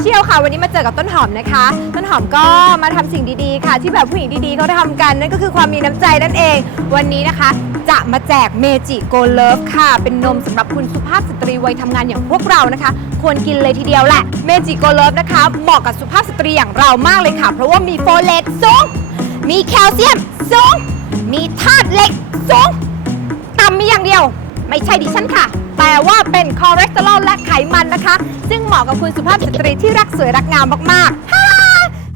เชียลค่ะ วันนี้มาเจอกับต้นหอมนะคะ ต้นหอมก็มาทำสิ่งดีๆค่ะ ที่แบบผู้หญิงดีๆเขาทำกันนั่นก็คือความมีน้ำใจนั่นเอง วันนี้นะคะ จะมาแจกเมจิโกเลิฟค่ะ เป็นนมสำหรับคุณสุภาพสตรีวัยทำงานอย่างพวกเรานะคะ ควรกินเลยทีเดียวแหละเมจิโกเลิฟนะคะเหมาะกับสุภาพสตรีอย่างเรามากเลยค่ะ เพราะว่ามีโฟเลตสูงมีแคลเซียมสูงมีธาตุเหล็กสูงต่ำมีอย่างเดียว ไม่ใช่ดิฉันค่ะ แต่ว่าเป็นคอเลสเตอรอลและไขมันนะคะ ซึ่งเหมาะกับคุณสุภาพสตรีที่รักสวยรักงามมากๆฮ่า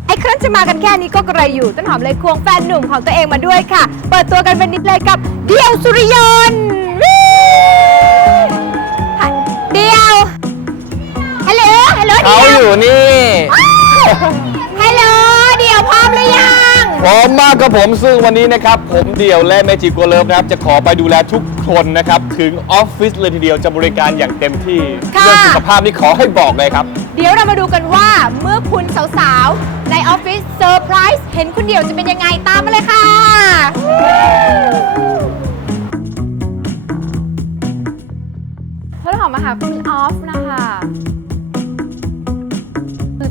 ไอ้ครั้นจะมากันแค่นี้ก็กระไรอยู่ต้นหอมเลยควงแฟนหนุ่มของตัวเองมาด้วยค่ะ เปิดตัวกันเป็นนิดเลยกับเดียวสุริยนต์วิเดียวฮัลโหลฮัลโหลเขาเดียวอยู่นี่ฮัลโยังพร้อมมากครับผมซึ่งวันนี้นะครับ ผมเดี่ยวและเมจิโกเลิฟนะครับ จะขอไปดูแลทุกคนนะครับ ถึงออฟฟิศเลยทีเดียวจะบริการอย่างเต็มที่ค่ะ เรื่องสุขภาพนี่ขอให้บอกเลยครับ เดี๋ยวเรามาดูกันว่าเมื่อคุณสาวๆ ในออฟฟิศเซอร์ไพรส์เห็นคุณเดี่ยวจะเป็นยังไงตามมาเลยค่ะ เพื่อนหอมมาหาคุณออฟนะคะคือ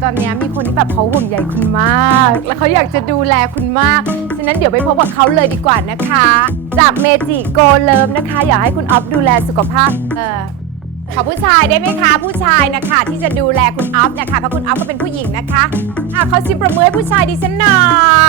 ตอนนี้มีคนที่แบบเขาห่วงใยคุณมาก และเขาอยากจะดูแลคุณมาก ฉะนั้นเดี๋ยวไปพบกับเขาเลยดีกว่านะคะ จากเมจิโกเลิฟนะคะ อยากให้คุณออฟดูแลสุขภาพเออขอผู้ชายได้ไหมคะ ผู้ชายนะคะที่จะดูแลคุณออฟนะคะเพราะคุณออฟก็เป็นผู้หญิงนะคะอะเขาซิมประมือให้ผู้ชายดิฉันหน่อย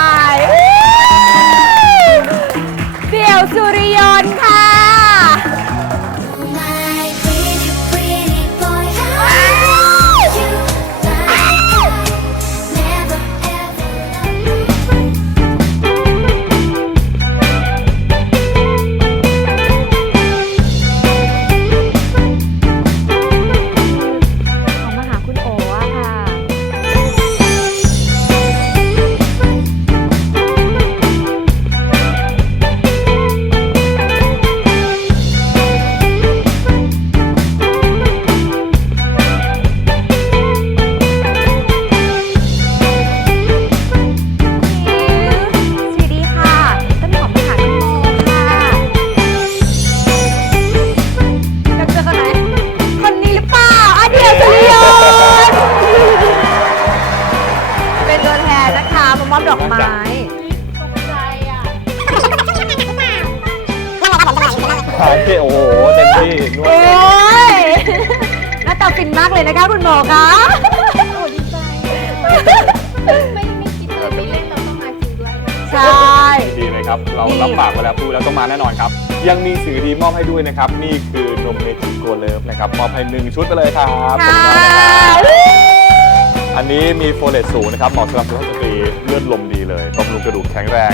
มามอบดอกไม้โอเคโอ้โหเต็มที่นวโอ้ดยหน้าตาฟินมากเลยนะคะคุณหมอคะไม่ไม่คิดเลยไม่เล่นเราต้องมาจริงด้วยใช่ ดีเลยครับ เราดีรับปากไว้แล้วพูดแล้วต้องมาแน่นอนครับ ยังมีสื่อดีมอบให้ด้วยนะครับ นี่คือนมเมจิโกเลิฟนะครับ มอบให้หนึ่งชุดไปเลยครับค่ะขอบคุณมากนะครับอั นนี้มีโฟเลตสูงนะครับเหมาะสำหรับสุภาพสตรีเลือดลมดีเลยบำรุงกระดูกแข็งแรง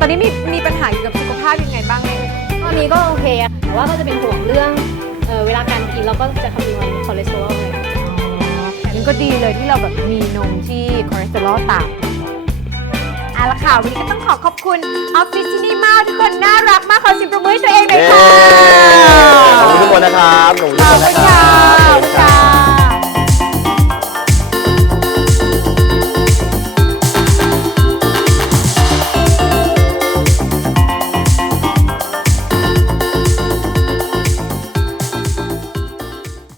ตอนนี้มีมีปัญหาเกี่ยวกับสุขภาพยังไงบ้างเนี่ยตอนนี้ก็โอเคอะค่ะแต่ว่าก็จะเป็นห่วงเรื่องเอ่อเวลาการกินเราก็จะคำนวณคอเลสเตอรอลเลยงั้นก็ดีเลยที่เราแบบมีนมที่คอเลสเตอรอลต่ำเอาละค่ะวันนี้ก็ต้องขอขอบคุณออฟฟิศที่นี่มากทุกคนน่ารักมากขอสิบประมือให้ตัวเองหน่อยค่ะขอบคุณทุกคนนะครับขอบคุณขทุกอบคนคุนะณครัค่ะบขอบคุณค่ะ